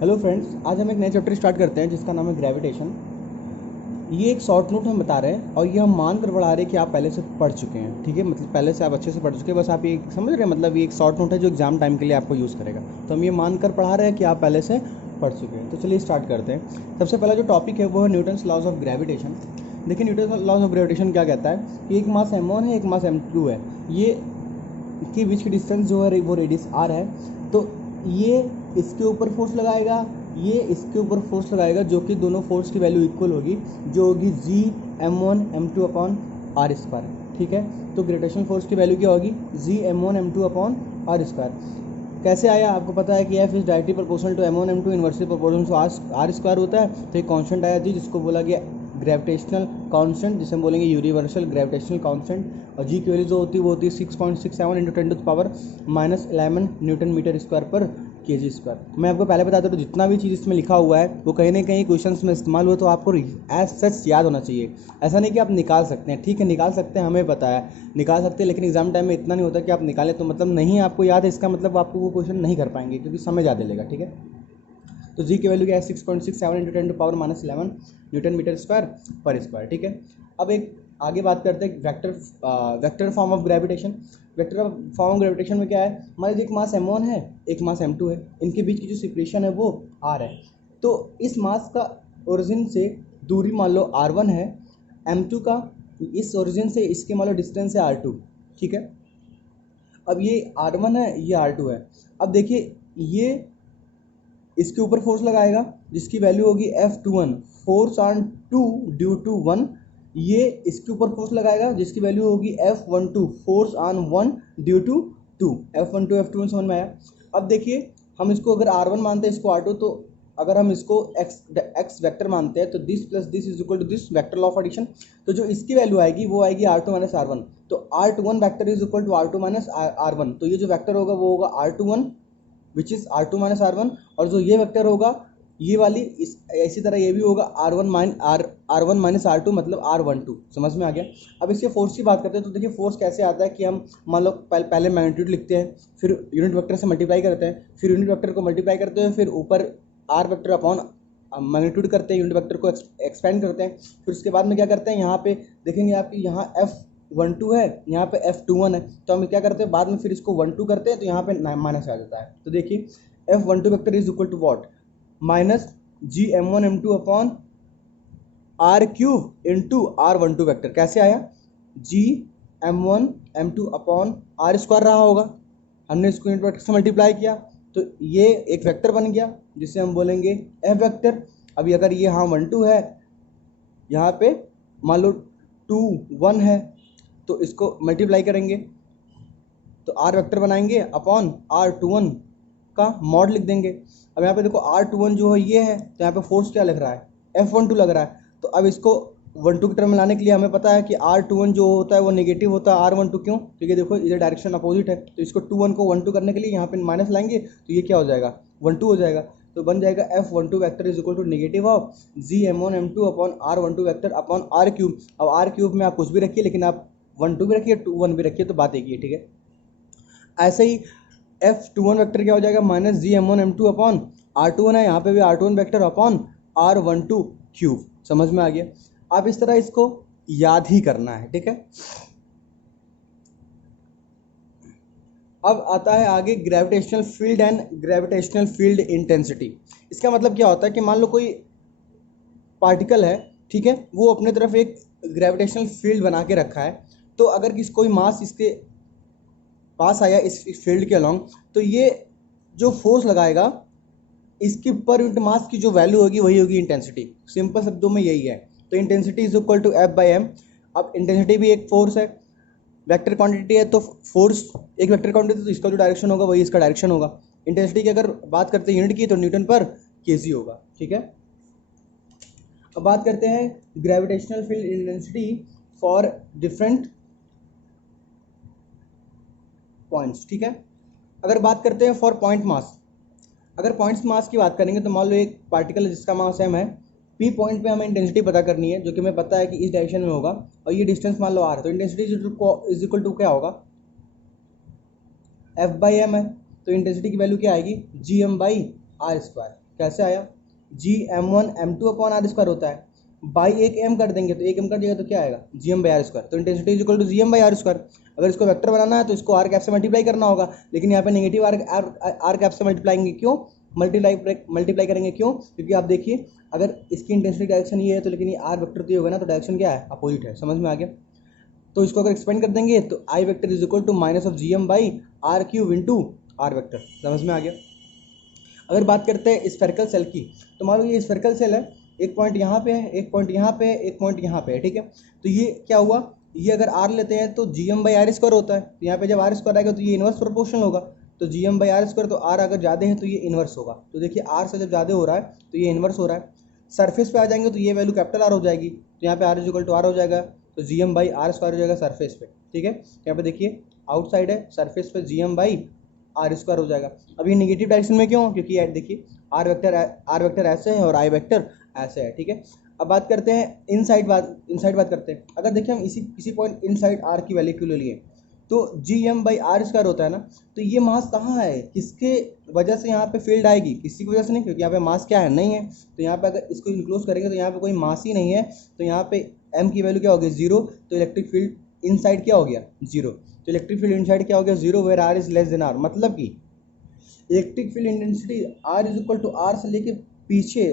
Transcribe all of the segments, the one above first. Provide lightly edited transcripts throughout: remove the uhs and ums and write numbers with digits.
Hello friends, आज हम एक नए चैप्टर स्टार्ट करते हैं जिसका नाम है ग्रेविटेशन। ये एक शॉर्ट नोट हम बता रहे हैं और ये हम मान कर बढ़ा रहे हैं कि आप पहले से पढ़ चुके हैं। ठीक है, मतलब पहले से आप अच्छे से पढ़ चुके हैं, बस आप ये समझ रहे हैं। मतलब ये एक शॉर्ट नोट है जो एग्जाम टाइम के लिए आपको यूज़ करेगा। तो हम ये मान कर पढ़ा रहे हैं कि आप पहले से पढ़ चुके हैं। तो चलिए स्टार्ट करते हैं। सबसे पहला जो टॉपिक है वो है न्यूटन्स लॉज ऑफ ग्रेविटेशन। देखिए, न्यूटन्स लॉज ऑफ ग्रेविटेशन क्या कहता है कि एक मास m1 है, एक मास m2 है। ये के बीच की डिस्टेंस जो है वो रेडियस r है। तो ये इसके ऊपर फोर्स लगाएगा, ये इसके ऊपर फोर्स लगाएगा, जो कि दोनों फोर्स की वैल्यू इक्वल होगी, जो होगी जी m1 m2 upon r square. ठीक है, तो ग्रेविटेशनल फोर्स की वैल्यू क्या होगी, जी m1 m2 upon r square. कैसे आया, आपको पता है कि f is directly proportional to m1 m2 inversely proportional to r square होता है। तो एक कांस्टेंट आया जी जिसको बोला गया ग्रेविटेशनल कांस्टेंट, जिसे हम बोलेंगे यूनिवर्सल ग्रेविटेशनल कांस्टेंट। और जी की वैल्यू जो होती है वो होती है 6.67 इंटू 10⁻11 न्यूटन मीटर स्क्वायर पर केजी स्क्वायर। मैं आपको पहले बता दूं, तो जितना भी चीज़ इसमें लिखा हुआ है वो कहीं ना कहीं क्वेश्चंस में इस्तेमाल हुआ, तो आपको एज सच याद होना चाहिए। ऐसा नहीं कि आप निकाल सकते हैं, ठीक है निकाल सकते हैं, हमें पता है निकाल सकते हैं, लेकिन एग्जाम टाइम में इतना नहीं होता कि आप निकालें तो मतलब नहीं आपको याद है, इसका मतलब आपको वो क्वेश्चन नहीं कर पाएंगे क्योंकि समय ज़्यादा लेगा। ठीक है, तो जी की वैल्यू क्या है 6.67 इंटू 10⁻11 न्यूटन मीटर स्क्वायर पर स्क्वायर। ठीक है, अब एक आगे बात करते हैं vector form of gravitation. Vector form of gravitation में क्या है, मान लीजिए एक मास m1 है, एक मास m2 है, इनके बीच की जो सेपरेशन है वो r है। तो इस मास का ओरिजिन से दूरी मान लो r1 है, m2 का इस ओरिजिन से इसके मान लो डिस्टेंस है r2। ठीक है, अब ये r1 है, ये r2 है। अब देखिए, ये इसके ऊपर फोर्स लगाएगा जिसकी वैल्यू होगी F21, force on 2 due to 1। ये इसके ऊपर फोर्स लगाएगा जिसकी वैल्यू होगी F12, force on 1 due to 2। F12 F21 समझ में आया। अब देखिए, हम इसको अगर R1 मानते हैं, इसको R2, तो अगर हम इसको x वेक्टर मानते हैं तो this plus this is equal to this, vector law of addition. तो जो इसकी वैल्यू आएगी वो आएगी R2 माइनस R1। तो R21 vector is equal to R2 minus R1। तो ये जो वेक्टर होगा वो होगा R21 which is R2 minus R1। और जो ये वेक्टर होगा ये वाली इसी तरह ये भी होगा R1 माइनस R2 मतलब R12। समझ में आ गया। अब इसके फोर्स की बात करते हैं, तो देखिए फोर्स कैसे आता है कि हम मान लो पहले मैग्नीट्यूड लिखते हैं, फिर यूनिट वेक्टर से मल्टीप्लाई करते हैं, फिर यूनिट वेक्टर को मल्टीप्लाई करते हैं, फिर ऊपर आर वेक्टर अपॉन मैग्नीट्यूड करते हैं, यूनिट वेक्टर को एक्सपेंड करते हैं। फिर उसके बाद में क्या करते हैं, यहाँ पे देखेंगे आपकी यहाँ F12 है, यहाँ पे F21 है, तो हम क्या करते हैं बाद में फिर इसको 1 2 करते हैं तो यहाँ पे माइनस आ जाता है। तो देखिए F12 vector is equal to what, minus g m1 m2 upon r³ into r12 vector. कैसे आया, जी m1 m2 upon r square रहा होगा, हमने इसको यूनिट वेक्टर से मल्टीप्लाई किया तो ये एक वेक्टर बन गया जिसे हम बोलेंगे एफ वेक्टर। अभी अगर ये हाँ 1 2 है, यहाँ पे मान लो 2 1 है, तो इसको मल्टीप्लाई करेंगे तो आर वेक्टर बनाएंगे अपॉन R21 का मॉड लिख देंगे। अब यहाँ पे देखो R21 जो है ये है, तो यहाँ पे फोर्स क्या लग रहा है, F12 लग रहा है। तो अब इसको 1 2 की टर्म में लाने के लिए हमें पता है कि R21 जो होता है वो नेगेटिव होता है R12। क्यों, तो ये देखो इधर डायरेक्शन अपोजिट है, तो इसको 2 1 को 1 2 करने के लिए यहाँ पे माइनस लाएंगे तो ये क्या हो जाएगा 1 2 हो जाएगा। तो बन जाएगा F12 vector is equal to negative of g m1 m2 upon R12 vector upon R³। अब R³ में आप कुछ भी रखिए, लेकिन आप 1 2 भी रखिए 2 1 भी रखिए, तो बात एक ही है। ठीक है, ऐसे ही F21 वेक्टर क्या हो जाएगा, minus g m1 m2 upon R21 है, यहाँ पे भी R21 वेक्टर अपॉन R12³। समझ में आ गया। आप इस तरह इसको याद ही करना है। ठीक है, अब आता है आगे gravitational field and gravitational field intensity. इसका मतलब क्या होता है कि मान लो कोई पार्टिकल है, ठीक है, वो अपने तरफ एक ग्रेविटेशनल फील्ड बना के रखा है, तो अगर कोई मास इसके पास आया इस फील्ड के अलोंग, तो ये जो फोर्स लगाएगा इसकी पर यूनिट मास की जो वैल्यू होगी वही होगी इंटेंसिटी। सिंपल शब्दों में यही है। तो intensity is equal to F/m। अब इंटेंसिटी भी एक फोर्स है, वेक्टर क्वांटिटी है, तो फोर्स एक वेक्टर क्वांटिटी, तो इसका जो डायरेक्शन होगा वही इसका डायरेक्शन होगा। इंटेंसिटी की अगर बात करते हैं यूनिट की, तो न्यूटन पर केजी होगा। ठीक है, अब बात करते हैं gravitational field intensity for different points. ठीक है, अगर बात करते हैं फॉर पॉइंट मास, अगर पॉइंट्स मास की बात करेंगे तो मान लो एक पार्टिकल है जिसका मास m है, P पॉइंट पे हमें इंटेंसिटी पता करनी है, जो कि हमें पता है कि इस डायरेक्शन में होगा, और ये डिस्टेंस मान लो r है, तो इंटेंसिटी इज इक्वल टू क्या होगा, F/m है, तो इंटेंसिटी की वैल्यू क्या आएगी, Gm/r स्क्वायर। कैसे आया, GM1 M2 upon r square होता है, बाई एक एम कर देंगे तो एक एम कर देगा तो क्या आएगा, GM बाई आर स्क्वायर। तो intensity is equal to GM by r square. अगर इसको वेक्टर बनाना है तो इसको आर कैप से मल्टीप्लाई करना होगा, लेकिन यहाँ पे नेगेटिव आर कैप से मल्टीप्लाएंगे, क्यों मल्टीप्लाई करेंगे, क्यों, क्योंकि आप देखिए अगर इसकी इंटेंसिटी डायरेक्शन ये है तो लेकिन ये आर वेक्टर तो ये होगा ना, तो डायरेक्शन क्या है, अपोजिट है। समझ में आ गया। तो इसको अगर एक्सपेंड कर देंगे तो I vector is equal to minus of GM by r cube into r vector. समझ में आ गया। अगर बात करते हैं स्फेरिकल सेल की, तो मान लो ये स्फेरिकल सेल है, एक पॉइंट यहाँ पे है, एक पॉइंट यहाँ पे है, एक पॉइंट यहाँ पे है, ठीक है। तो ये क्या हुआ, ये अगर आर लेते हैं तो GM बाई आर स्क्वायर होता है, तो यहाँ पे जब आर स्क्वायर आएगा तो ये इनवर्स प्रोपोर्शनल होगा, तो GM बाई आर स्क्वायर, तो आर अगर ज़्यादा है तो ये इनवर्स होगा। तो देखिए आर से जब ज़्यादा हो रहा है तो ये इनवर्स हो रहा है। सरफेस पे आ जाएंगे तो ये वैल्यू कैपिटल आर हो जाएगी, तो यहाँ पे r is equal to r हो जाएगा, तो GM बाई आर स्क्वायर हो जाएगा सरफेस पे, ठीक है। यहाँ पे देखिए आउटसाइड है, सरफेस पे GM बाई आर स्क्वायर हो जाएगा। अब ये नेगेटिव डायरेक्शन में क्यों, क्योंकि देखिए आर वेक्टर ऐसे है और आई वेक्टर ऐसे है, ठीक है। अब बात करते हैं इनसाइड बात करते हैं। अगर देखिए हम किसी पॉइंट इनसाइड आर की वैल्यू क्यों ले लिए, तो GM बाई आर स्क्वायर होता है ना, तो ये मास कहाँ है, किसके वजह से यहाँ पे फील्ड आएगी, किसी की वजह से नहीं, क्योंकि यहाँ पे मास क्या है, नहीं है। तो यहाँ पे अगर इसको इंक्लोज करेंगे तो यहाँ पे कोई मास ही नहीं है, तो यहाँ पे M की वैल्यू क्या होगी, 0, तो इलेक्ट्रिक फील्ड इनसाइड क्या हो गया, 0। तो इलेक्ट्रिक फील्ड इनसाइड क्या हो गया, 0, where r is less than r. मतलब कि electric field intensity r is equal to r से लेकर पीछे,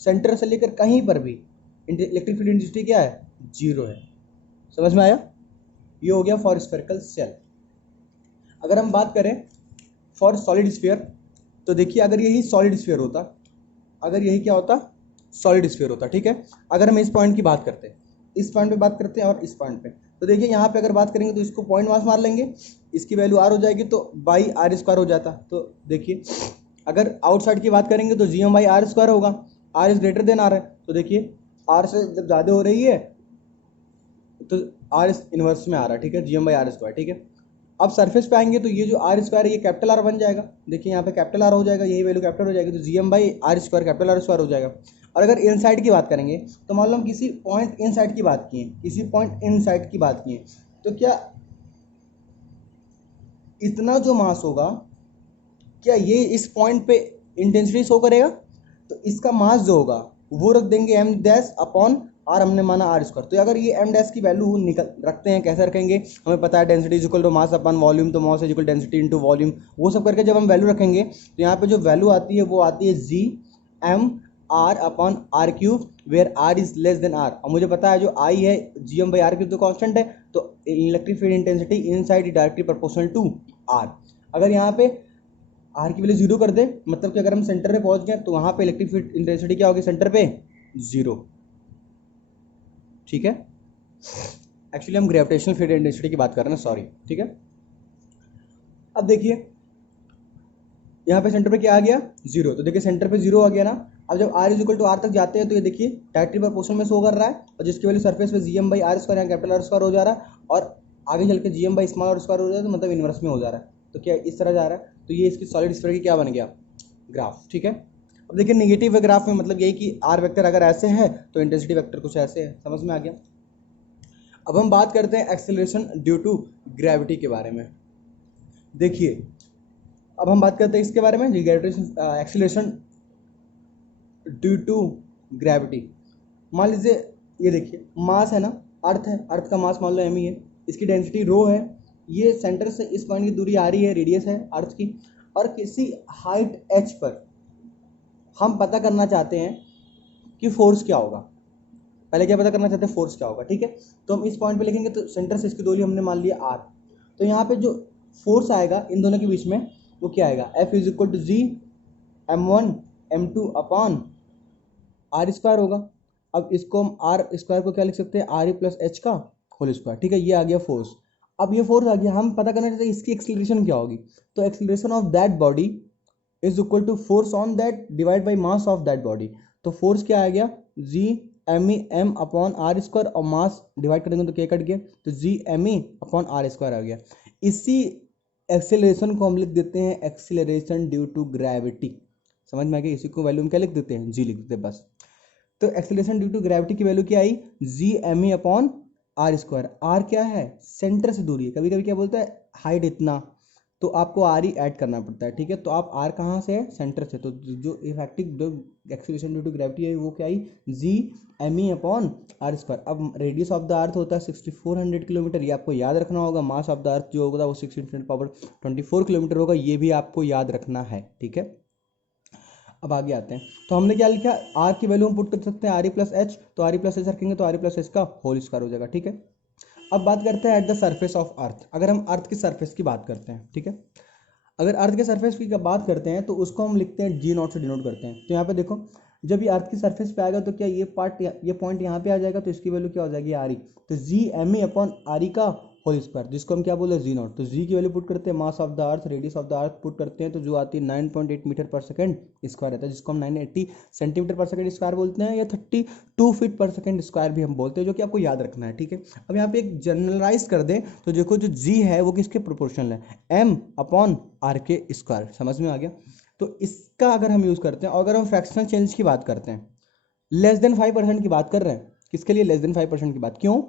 सेंटर से लेकर कहीं पर भी इलेक्ट्रिक फील्ड इंटेंसिटी क्या है, 0 है। समझ में आया। ये हो गया फॉर स्फेरिकल सेल। अगर हम बात करें फॉर सॉलिड स्फीयर, तो देखिए अगर यही सॉलिड स्फीयर होता, अगर यही क्या होता, सॉलिड स्फीयर होता, ठीक है। अगर हम इस पॉइंट की बात करते हैं, इस पॉइंट पे बात करते हैं और इस पॉइंट पे, तो देखिए यहाँ पे अगर बात करेंगे तो इसको पॉइंट मास मार लेंगे, इसकी वैल्यू आर हो जाएगी, तो बाई आर स्क्वायर हो जाता। तो देखिए अगर आउटसाइड की बात करेंगे तो GM बाई आर स्क्वायर होगा, r is greater than r है, तो देखिए आर से जब ज़्यादा हो रही है तो आर इस इनवर्स में आ रहा है, ठीक है, GM बाई आर स्क्वायर, ठीक है। अब सरफेस पे आएंगे तो ये जो आर स्क्वायर है ये कैपिटल आर बन जाएगा, देखिए यहाँ पे कैपिटल आर हो जाएगा, यही वैल्यू कैपिटल हो जाएगी, तो GM by r square capital r square हो जाएगा। और अगर इनसाइड की बात करेंगे तो मान लो हम किसी पॉइंट इनसाइड की बात किए, किसी पॉइंट इनसाइड की बात किए, तो क्या इतना जो मास होगा, क्या ये इस पॉइंट पे इंटेंसिटी शो करेगा, तो इसका मास जो होगा वो रख देंगे M डैश अपॉन आर, हमने माना आर स्क्वायर। तो अगर ये M डैश की वैल्यू निकल रखते हैं, कैसे रखेंगे, हमें पता है density is equal to mass upon volume, तो mass is equal density into volume, वो सब करके जब हम वैल्यू रखेंगे तो यहाँ पे जो वैल्यू आती है वो आती है GM r upon r cube, where r is less than r. और मुझे पता है जो आई है GM बाई आर क्यूब तो कांस्टेंट है, तो electric field intensity inside directly proportional to r. अगर यहाँ पे आर की वैल्यू 0 कर दे, मतलब कि अगर हम सेंटर पे पहुंच गए तो वहां पे इलेक्ट्रिक फील्ड इंटेंसिटी क्या होगी, सेंटर पे 0, ठीक है। एक्चुअली हम ग्रेविटेशनल फील्ड इंटेंसिटी की बात कर रहे हैं, सॉरी, ठीक है। अब देखिए यहाँ पे सेंटर पे क्या आ गया, 0, तो देखिए सेंटर पे 0 आ गया ना। अब जब r is equal to r तक जाते हैं तो ये देखिए डायरेक्टली प्रोपोर्शनल में शो कर रहा है, और जिसकी वैल्यू सरफेस पे GM बाई आर स्क्वायर यहाँ कैपिटल आर स्क्वायर हो जा रहा है, और आगे चल के GM by small r square हो जाए तो मतलब इनवर्स में हो जा रहा है, तो क्या इस तरह जा रहा है। तो ये इसकी सॉलिड स्फीयर की क्या बन गया, ग्राफ, ठीक है। अब देखिए नेगेटिव ग्राफ में मतलब यही कि आर वेक्टर अगर ऐसे है तो इंटेंसिटी वेक्टर कुछ ऐसे है। समझ में आ गया। अब हम बात करते हैं एक्सेलरेशन ड्यू टू ग्रेविटी के बारे में। देखिए अब हम बात करते हैं इसके बारे में, एक्सेलरेशन ड्यू टू ग्रेविटी। मान लीजिए ये देखिए मास है ना, अर्थ है, अर्थ का मास मान लो m ही है, इसकी डेंसिटी रो है, ये सेंटर से इस पॉइंट की दूरी आ रही है, रेडियस है अर्थ की, और किसी हाइट h पर हम पता करना चाहते हैं कि फोर्स क्या होगा। पहले क्या पता करना चाहते हैं, फोर्स क्या होगा, ठीक है। तो हम इस पॉइंट पे लिखेंगे, तो सेंटर से इसकी दूरी हमने मान लिया r, तो यहाँ पे जो फोर्स आएगा इन दोनों के बीच में वो क्या आएगा, F is equal to g M1 M2 upon r square होगा। अब इसको हम आर स्क्वायर को क्या लिख सकते हैं, आर ई प्लस एच का होल स्क्वायर, ठीक है। ये आ गया फोर्स। अब ये फोर्स आ गया, हम पता करना चाहते हैं इसकी एक्सेलरेशन क्या होगी, तो acceleration of that body is equal to force on that divide by mass of that body. तो फोर्स क्या आ गया, g m e m upon r square, और मास डिवाइड करेंगे तो क्या कट गया, तो g m e upon r square आ गया। इसी एक्सेलरेशन को हम लिख देते हैं एक्सेलरेशन ड्यू टू ग्रेविटी। समझ में आ गया। इसी को वैल्यू हम क्या लिख देते हैं, जी लिख देते हैं बस। तो एक्सेलरेशन ड्यू टू ग्रेविटी की वैल्यू क्या आई, g m e upon r square. R क्या है, सेंटर से दूरी है, कभी कभी क्या बोलता है हाइट इतना, तो आपको आर ही ऐड करना पड़ता है, ठीक है। तो आप आर कहाँ से है, सेंटर से, तो जो इफेक्टिव जो एक्सीलरेशन ड्यू टू ग्रेविटी है वो क्या आई, g m e upon r square. अब रेडियस ऑफ द अर्थ होता है 6400 किलोमीटर, ये आपको याद रखना होगा। मास ऑफ द अर्थ जो होगा वो 6×10⁻24 किलोमीटर होगा, ये भी आपको याद रखना है, ठीक है। अब आगे आते हैं, तो हमने क्या लिखा, आर की वैल्यू हम पुट कर सकते हैं आर ई प्लस एच, तो आर ई प्लस एच रखेंगे तो आर ई प्लस एच का होल स्क्वायर हो जाएगा, ठीक है। अब बात करते हैं eight the surface of earth. अगर हम अर्थ की सरफेस की बात करते हैं, ठीक है, अगर अर्थ के सरफेस की बात करते हैं तो उसको हम लिखते हैं जी नॉट से डिनोट करते हैं। तो यहाँ पे देखो, जब ये अर्थ की सरफेस पे आएगा तो क्या ये पार्ट, ये पॉइंट यहाँ पे आ जाएगा, तो इसकी वैल्यू क्या हो जाएगी, आर ई। तो g m e upon r e का होल स्क्वायर, जिसको हम क्या बोले, जी नॉट। तो जी की वैल्यू पुट करते हैं, mass of the earth, radius of the earth put करते हैं, तो जो आती है 9.8 मीटर पर सेकंड स्क्वायर रहता है, जिसको हम 980 सेंटीमीटर पर सेकंड स्क्वायर बोलते हैं, या 32 फीट पर सेकंड स्क्वायर भी हम बोलते हैं, जो कि आपको याद रखना है, ठीक है। अब यहाँ पे एक जनरलाइज कर दें तो देखो, जो जी है वो किसके प्रोपोर्शनल है, एम अपॉन आर के स्क्वायर, समझ में आ गया। तो इसका अगर हम यूज़ करते हैं, और अगर हम फ्रैक्शनल चेंज की बात करते हैं, लेस देन 5% की बात कर रहे हैं, किसके लिए लेस देन 5% की बात, क्यों,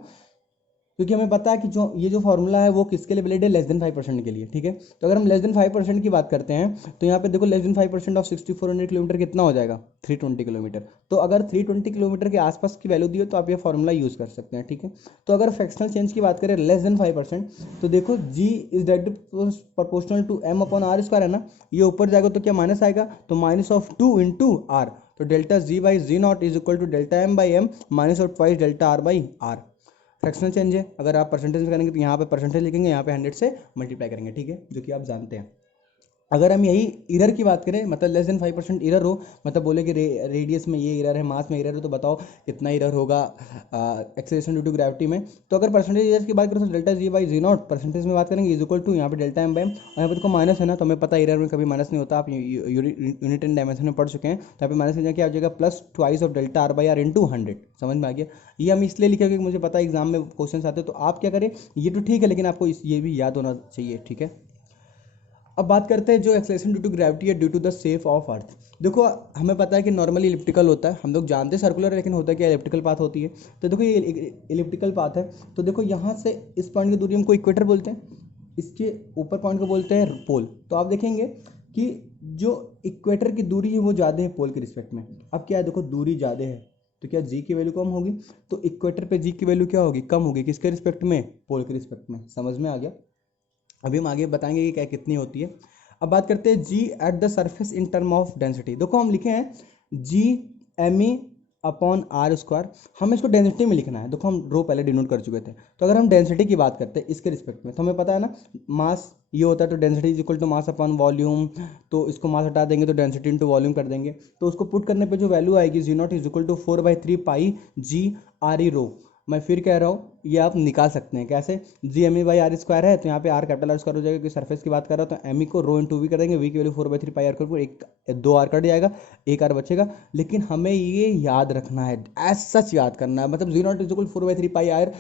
क्योंकि हमें पता है कि जो ये जो फॉर्मूला है वो किसके लिए वैलिड है, लेस देन 5% के लिए, ठीक है। तो अगर हम लेस देन 5% की बात करते हैं तो यहाँ पे देखो, लेस देन 5% ऑफ 6400 किलोमीटर कितना हो जाएगा, 320 किलोमीटर। तो अगर 320 किलोमीटर के आसपास की वैल्यू दी हो तो आप ये फॉर्मूला यूज़ कर सकते हैं, ठीक है। तो अगर फ्रैक्शनल चेंज की बात करें लेस देन 5%, तो देखो g is directly proportional to m upon r square है ना, ये ऊपर जाएगा तो क्या माइनस आएगा, तो माइनस ऑफ 2 इंटू आर, तो delta g by g not is equal to delta m by m minus of twice delta r by r. Fractional change है, अगर आप परसेंटेज में करेंगे तो यहाँ पे परसेंटेज लिखेंगे, यहाँ पे 100 से मल्टीप्लाई करेंगे, ठीक है, जो कि आप जानते हैं। अगर हम यही इरर की बात करें, मतलब लेस देन 5% इरर हो, मतलब बोले कि रेडियस में ये इरर है, मास में इरर है, तो बताओ कितना इरर होगा एक्सेलरेशन ड्यू टू ग्रेविटी में। तो अगर परसेंटेज इरर की बात करें तो delta g by g not percentage में बात करेंगे इज इक्वल टू यहाँ पे डेल्टा एम बाई एम, और यहाँ पे देखो माइनस है ना, तो हमें पता है इरर में कभी माइनस नहीं होता, आप यूनिट एंड डायमेंशन में पढ़ चुके हैं। तो यहाँ पे माइनस में क्या हो जाएगा, plus twice of delta r by r into 100, समझ में आ गया। ये हम इसलिए लिखे क्योंकि मुझे पता है एग्जाम में क्वेश्चन आते हैं, तो आप क्या करें, ये तो ठीक है, लेकिन आपको ये भी याद होना चाहिए, ठीक है। अब बात करते हैं जो एक्सेलरेशन ड्यू टू ग्रेविटी है due to the shape of earth. देखो, हमें पता है कि नॉर्मली इलिप्टिकल होता है, हम लोग जानते हैं सर्कुलर, लेकिन होता है क्या, इलिप्टिकल पाथ होती है। तो देखो ये इलिप्टिकल पाथ है, तो देखो यहाँ से इस पॉइंट की दूरी हमको इक्वेटर बोलते हैं, इसके ऊपर पॉइंट को बोलते हैं पोल। तो आप देखेंगे कि जो इक्वेटर की दूरी है वो ज़्यादा है पोल के रिस्पेक्ट में। अब क्या है, देखो दूरी ज़्यादा है तो क्या जी की वैल्यू कम होगी, तो इक्वेटर पे जी की वैल्यू क्या होगी, कम होगी, किसके रिस्पेक्ट में, पोल के रिस्पेक्ट में, समझ में आ गया। अभी हम आगे बताएंगे कि क्या कितनी होती है। अब बात करते हैं g at the surface in term of density. देखो हम लिखे हैं g m e upon r square, हमें इसको डेंसिटी में लिखना है। देखो हम रो पहले डिनोट कर चुके थे, तो अगर हम डेंसिटी की बात करते हैं इसके रिस्पेक्ट में, तो हमें पता है ना मास ये होता है, तो density is equal to mass upon volume, तो इसको मास हटा देंगे तो डेंसिटी इंटू वॉल्यूम कर देंगे, तो उसको पुट करने पे जो वैल्यू आएगी g not is equal to 4/3 pi g r e rho. मैं फिर कह रहा हूँ, ये आप निकाल सकते हैं कैसे, g m e by r square है, तो यहाँ पे आर कैपिटल आर स्क्वायर हो जाएगा, क्योंकि सरफेस की बात कर रहा हूँ, तो एम ई को रो इंटू वी कर देंगे, वी की वैल्यू 4/3 पाई आर कर, एक 2 आर कट जाएगा, एक आर बचेगा। लेकिन हमें ये याद रखना है, एज सच याद करना है, मतलब g not is equal 4/3 pi r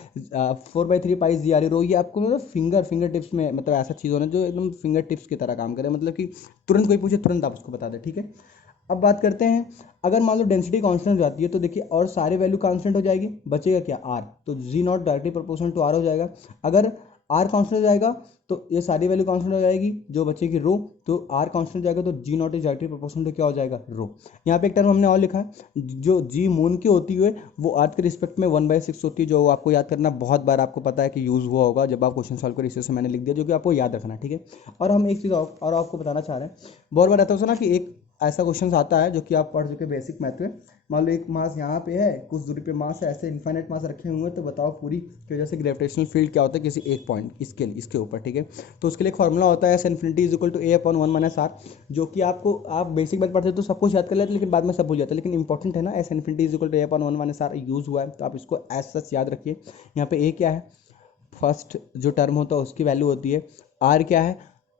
4/3 pi g r rho, ये आपको मतलब फिंगर टिप्स में, मतलब ऐसा चीज़ होना जो एकदम फिंगर टिप्स की तरह काम करे, मतलब कि तुरंत कोई पूछे तुरंत आप उसको बता दें, ठीक है। अब बात करते हैं, अगर मान लो डेंसिटी कांस्टेंट हो जाती है तो देखिए, और सारे वैल्यू कांस्टेंट हो जाएगी, बचेगा क्या, आर, तो g not directly proportional to r हो जाएगा। अगर आर कांस्टेंट हो जाएगा तो ये सारी वैल्यू कांस्टेंट हो जाएगी, जो बचेगी रो, तो आर कांस्टेंट हो जाएगा, तो g not is directly proportional to क्या हो जाएगा, रो। यहाँ पे एक टर्म हमने और लिखा है, जो जी मून की होती है वो अर्थ के रिस्पेक्ट में 1/6 होती है, जो आपको याद करना, बहुत बार आपको पता है कि यूज़ हुआ होगा जब आप क्वेश्चन सॉल्व करें, इसी से मैंने लिख दिया, जो कि आपको याद रखना है, ठीक है। और हम एक चीज़ और आपको बताना चाह रहे हैं, बहुत बार रहता है ना कि एक ऐसा क्वेश्चन आता है जो कि आप पढ़ चुके बेसिक मैथ में, मान लो एक मास यहाँ पे है, कुछ दूरी पे मास है, ऐसे इन्फाइनाइट मास रखे हुए हैं, तो बताओ पूरी की वजह से ग्रेविटेशनल फील्ड क्या होता है किसी एक पॉइंट इसके ऊपर, ठीक है। तो उसके लिए एक फॉर्मूला होता है s infinity is equal to a upon 1 minus r, जो कि आपको आप बेसिक बात पढ़ते तो सब कुछ याद कर लेते, लेकिन बाद में सब भूल जाता है, लेकिन इंपॉर्टेंट है ना, s infinity is equal to a upon 1 minus r use हुआ है, तो आप इसको एज सच याद रखिए। यहाँ पे ए क्या है, फर्स्ट जो टर्म होता है उसकी वैल्यू होती है, आर क्या है,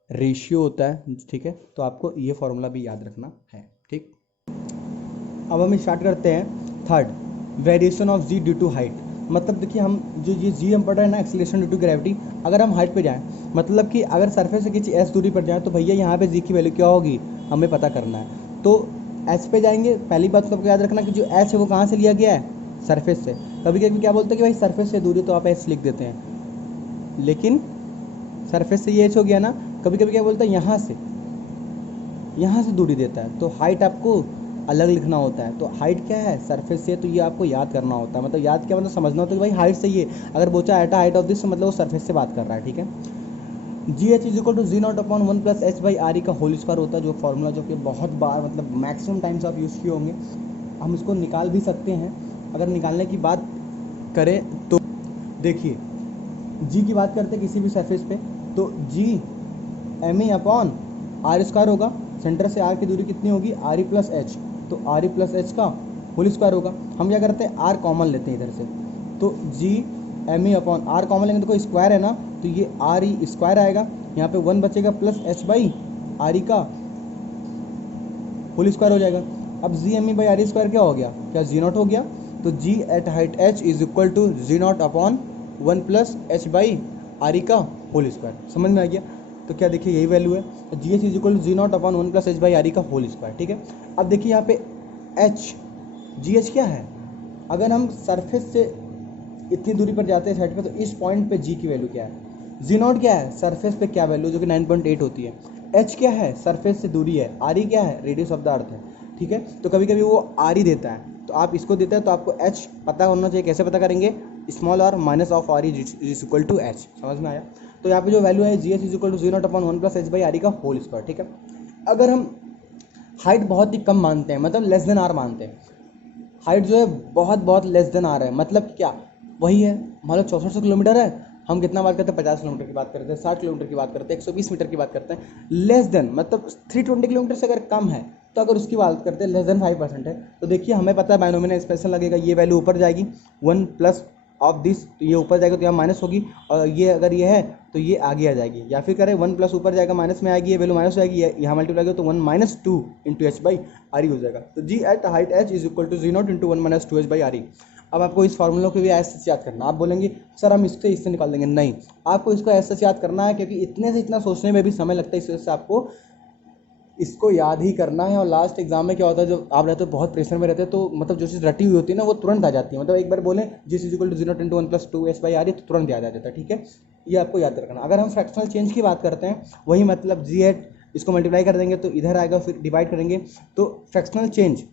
रेशियो होता है, ठीक है। तो आपको ये फॉर्मूला भी याद रखना है, ठीक। अब हम स्टार्ट करते हैं third, variation of g due to height. मतलब देखिए, हम जो ये जी हम पढ़ रहे हैं ना, एक्सीलरेशन ड्यू टू ग्रेविटी, अगर हम हाइट पे जाएं, मतलब कि अगर सरफेस से किसी एस दूरी पर जाएं, तो भैया यहाँ पे जी की वैल्यू क्या होगी हमें पता करना है। तो एस पे जाएंगे, पहली बात तो आपको याद रखना कि जो एस है वो कहाँ से लिया गया है, सरफेस से। कभी कभी क्या बोलते हैं कि भाई सरफेस से दूरी, तो आप एस लिख देते हैं, लेकिन सरफेस से ये एच हो गया ना, कभी कभी क्या बोलता है यहाँ से दूरी देता है, तो हाइट आपको अलग लिखना होता है। तो हाइट क्या है, सरफेस से, तो ये आपको याद करना होता है। मतलब याद क्या, मतलब समझना होता है कि भाई हाइट सही है। अगर बोचा एट हाइट ऑफ दिस, मतलब वो सरफेस से बात कर रहा है, ठीक है। G h is equal to g not upon 1+h/r का होल स्क्वायर होता है, जो फॉर्मूला जो कि बहुत बार मतलब मैक्सिमम टाइम्स आप यूज़ किए होंगे। हम इसको निकाल भी सकते हैं। अगर निकालने की बात करें तो देखिए, जी की बात करते हैं किसी भी सरफेस पे, तो g m e upon r square होगा। सेंटर से आर की दूरी कितनी होगी, आर ई प्लस एच, तो आर ई प्लस एच का होल स्क्वायर होगा। हम क्या करते हैं, आर कॉमन लेते हैं इधर से, तो g m e upon r common लेंगे तो कोई स्क्वायर है ना, तो ये आर ई स्क्वायर आएगा, यहाँ पे 1 बचेगा plus h by r e का होल स्क्वायर हो जाएगा। अब g m e by r e square क्या हो गया, क्या जी नॉट हो गया। तो g at height h is equal to g not upon 1+h/r का होल स्क्वायर। समझ में आ गया। तो क्या देखिए यही वैल्यू है, तो g h is equal to g not upon 1+h/r का होल स्क्वायर, ठीक है। अब देखिए यहाँ पे एच, जी एच क्या है, अगर हम सरफेस से इतनी दूरी पर जाते हैं साइड पे, तो इस पॉइंट पे जी की वैल्यू क्या है, जी नॉट क्या है, सरफेस पे क्या वैल्यू जो कि 9.8 होती है। एच क्या है, सरफेस से दूरी है। आर ई क्या है, रेडियस ऑफ द अर्थ है, ठीक है। तो कभी कभी वो आर ई देता है, तो आप इसको देते हैं, तो आपको एच पता होना चाहिए। कैसे पता करेंगे, small r minus of r e is equal to h. समझ में आया। तो यहाँ पे जो वैल्यू है g h is equal to g not upon 1+h/r का होल स्क्वायर, ठीक है। अगर हम हाइट बहुत ही कम मानते हैं, मतलब लेस देन आर मानते हैं, हाइट जो है बहुत बहुत लेस देन आ रहा है, मतलब क्या, वही है, मान लो 6400 किलोमीटर है, हम कितना बात करते हैं, 50 किलोमीटर की बात करते हैं, 60 किलोमीटर की बात करते हैं, 120 मीटर की बात करते हैं। लेस देन मतलब 320 किलोमीटर से अगर कम है, तो अगर उसकी बात करते हैं लेस देन 5% है, तो देखिए हमें पता है बायनोमियल एक्सप्रेशन लगेगा, ये वैल्यू ऊपर जाएगी 1 प्लस ऑफ दिस, तो ये ऊपर जाएगा तो यहाँ माइनस होगी, और ये अगर ये है तो ये आगे आ जाएगी, या फिर करें 1 प्लस ऊपर जाएगा माइनस में आएगी, ये वैल्यू माइनस हो जाएगी, यहाँ मल्टीप्लाई करेगा तो 1-2 into h by r e हो जाएगा। तो g at height h is equal to g not into 1-2 h by r e. अब आपको इस फार्मूला को भी ऐसे याद करना। आप बोलेंगे सर हम इससे निकाल देंगे, नहीं, आपको इसको ऐसे याद करना है, क्योंकि इतने से इतना सोचने में भी समय लगता है, इस वजह से आपको इसको याद ही करना है। और लास्ट एग्जाम में क्या होता है, जब आप रहते हो बहुत प्रेशर में रहते हैं, तो मतलब जो चीज़ रटी हुई होती है ना, वो तुरंत आ जाती है। मतलब एक बार बोलें जिस is equal to 0 into 1+2h/r तो तुरंत याद आ जाता है, ठीक है। ये आपको याद रखना। अगर हम फ्रैक्शनल चेंज की बात करते हैं, वही मतलब जी एट, इसको मल्टीप्लाई कर देंगे तो इधर आएगा, फिर डिवाइड करेंगे तो फ्रैक्शनल चेंज